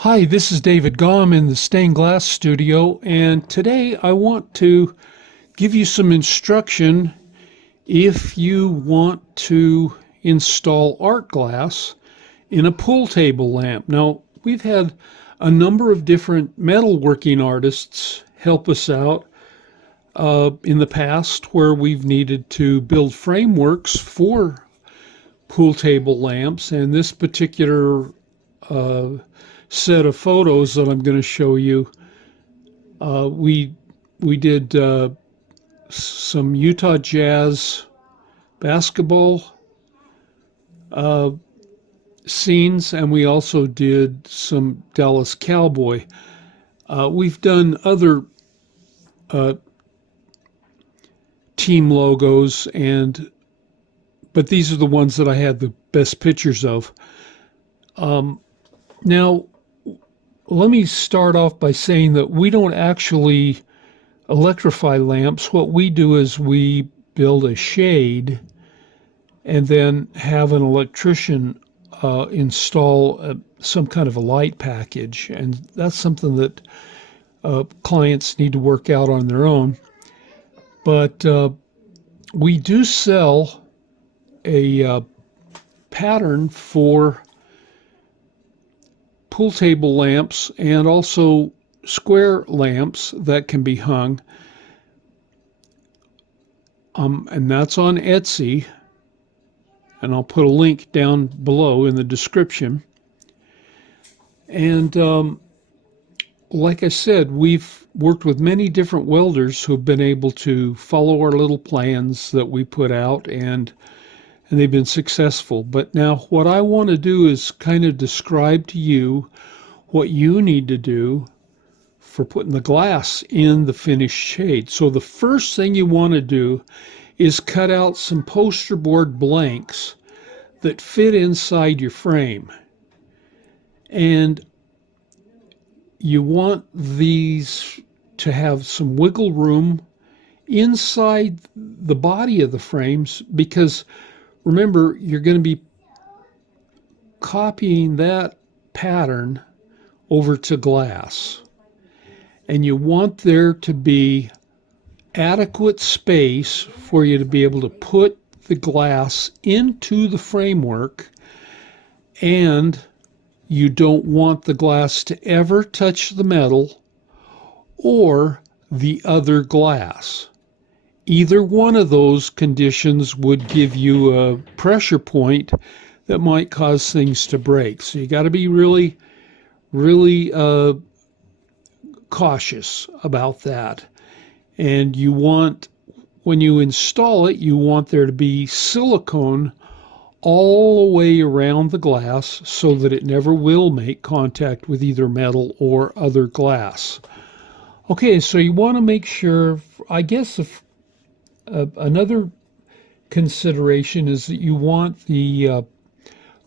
Hi, this is David Gomm in the stained glass studio, and today I want to give you some instruction if you want to install art glass in a pool table lamp. Now, we've had a number of different metalworking artists help us out in the past where we've needed to build frameworks for pool table lamps, and this particular uh, set of photos that I'm going to show you, uh, we we did some Utah Jazz basketball uh, scenes, and we also did some Dallas Cowboy. We've done other uh, team logos, but these are the ones that I had the best pictures of. Now, let me start off by saying that we don't actually electrify lamps. What we do is we build a shade and then have an electrician install some kind of a light package. And that's something that clients need to work out on their own. But we do sell a pattern for pool table lamps and also square lamps that can be hung. And that's on Etsy. And I'll put a link down below in the description. And like I said, we've worked with many different welders who've been able to follow our little plans that we put out, and they've been successful. But now what I want to do is kind of describe to you what you need to do for putting the glass in the finished shade. So the first thing you want to do is cut out some poster board blanks that fit inside your frame. And you want these to have some wiggle room inside the body of the frames, because remember, you're going to be copying that pattern over to glass. And you want there to be adequate space for you to be able to put the glass into the framework, and you don't want the glass to ever touch the metal or the other glass. Either one of those conditions would give you a pressure point that might cause things to break. So you got to be really, really cautious about that. And you want, when you install it, you want there to be silicone all the way around the glass so that it never will make contact with either metal or other glass. Okay, so you want to make sure, I guess another consideration is that you want the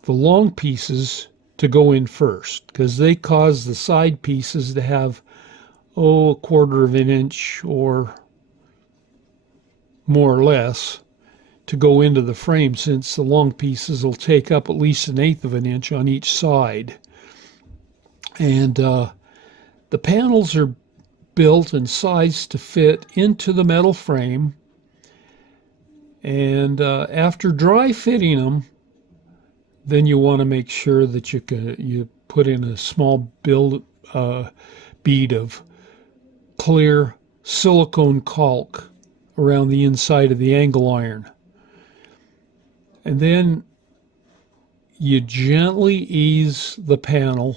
long pieces to go in first, because they cause the side pieces to have, a quarter of an inch or more or less to go into the frame, since the long pieces will take up at least an eighth of an inch on each side. And the panels are built and sized to fit into the metal frame. And after dry fitting them, then you want to make sure that you put in a small bead of clear silicone caulk around the inside of the angle iron. And then you gently ease the panel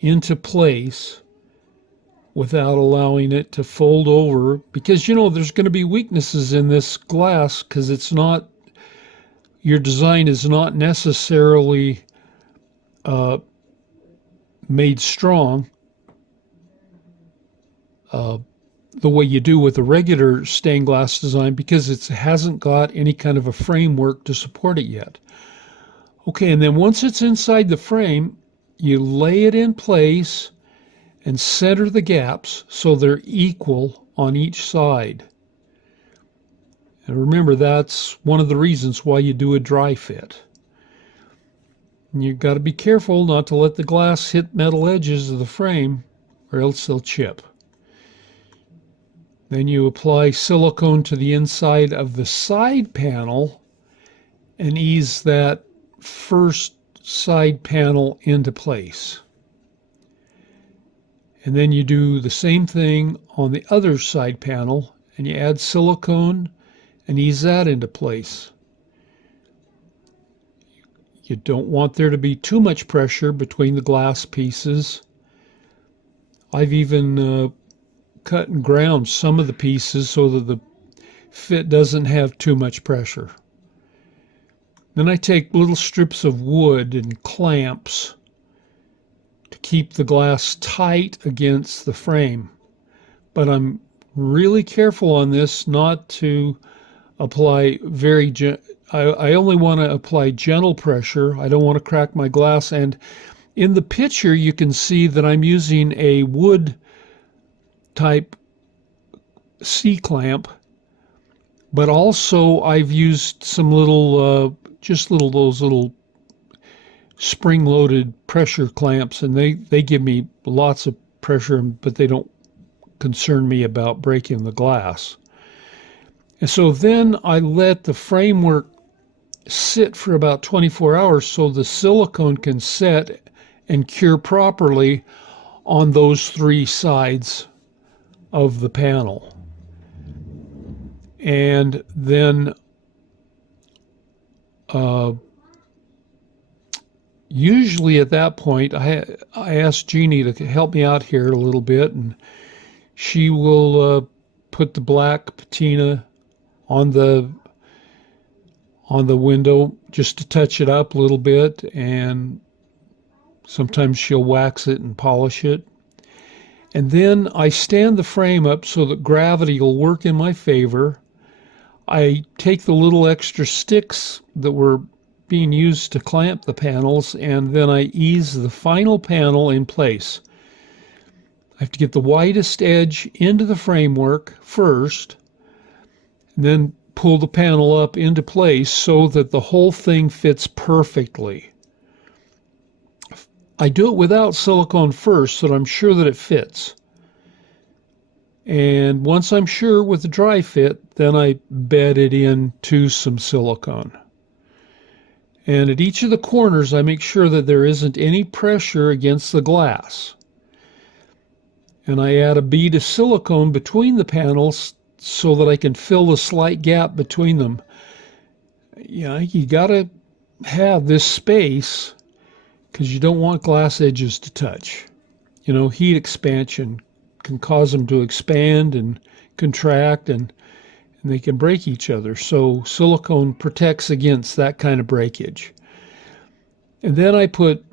into place without allowing it to fold over, because there's going to be weaknesses in this glass, because your design is not necessarily made strong the way you do with a regular stained glass design, because it hasn't got any kind of a framework to support it yet. Okay, and then once it's inside the frame, you lay it in place and center the gaps so they're equal on each side. And remember, that's one of the reasons why you do a dry fit. You've got to be careful not to let the glass hit metal edges of the frame, or else they'll chip. Then you apply silicone to the inside of the side panel and ease that first side panel into place. And then you do the same thing on the other side panel, and you add silicone and ease that into place. You don't want there to be too much pressure between the glass pieces. I've even cut and ground some of the pieces so that the fit doesn't have too much pressure. Then I take little strips of wood and clamps to keep the glass tight against the frame. But I'm really careful on this not to apply I only want to apply gentle pressure. I don't want to crack my glass. And in the picture, you can see that I'm using a wood type C-clamp, but also I've used some little, those little spring-loaded pressure clamps, and they give me lots of pressure, but they don't concern me about breaking the glass. And so then I let the framework sit for about 24 hours so the silicone can set and cure properly on those three sides of the panel. And then usually at that point, I asked Jeannie to help me out here a little bit, and she will put the black patina on the window just to touch it up a little bit, and sometimes she'll wax it and polish it. And then I stand the frame up so that gravity will work in my favor. I take the little extra sticks that were being used to clamp the panels, and then I ease the final panel in place. I have to get the widest edge into the framework first, and then pull the panel up into place so that the whole thing fits perfectly. I do it without silicone first so that I'm sure that it fits. And once I'm sure with the dry fit, then I bed it into some silicone. And at each of the corners, I make sure that there isn't any pressure against the glass. And I add a bead of silicone between the panels so that I can fill the slight gap between them. You gotta have this space because you don't want glass edges to touch. Heat expansion can cause them to expand and contract, and they can break each other. So silicone protects against that kind of breakage. And then I put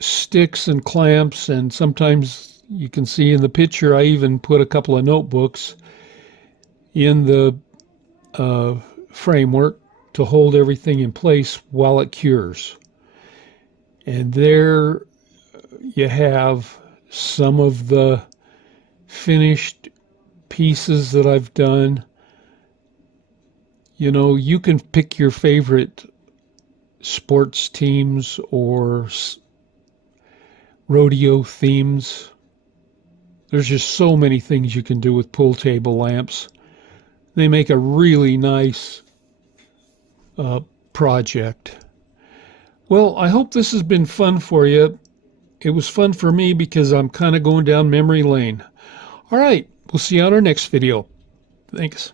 sticks and clamps, and sometimes you can see in the picture I even put a couple of notebooks in the framework to hold everything in place while it cures. And there you have some of the finished pieces that I've done. You can pick your favorite sports teams or rodeo themes. There's just so many things you can do with pool table lamps. They make a really nice project. Well, I hope this has been fun for you. It was fun for me because I'm kind of going down memory lane. All right, we'll see you on our next video. Thanks.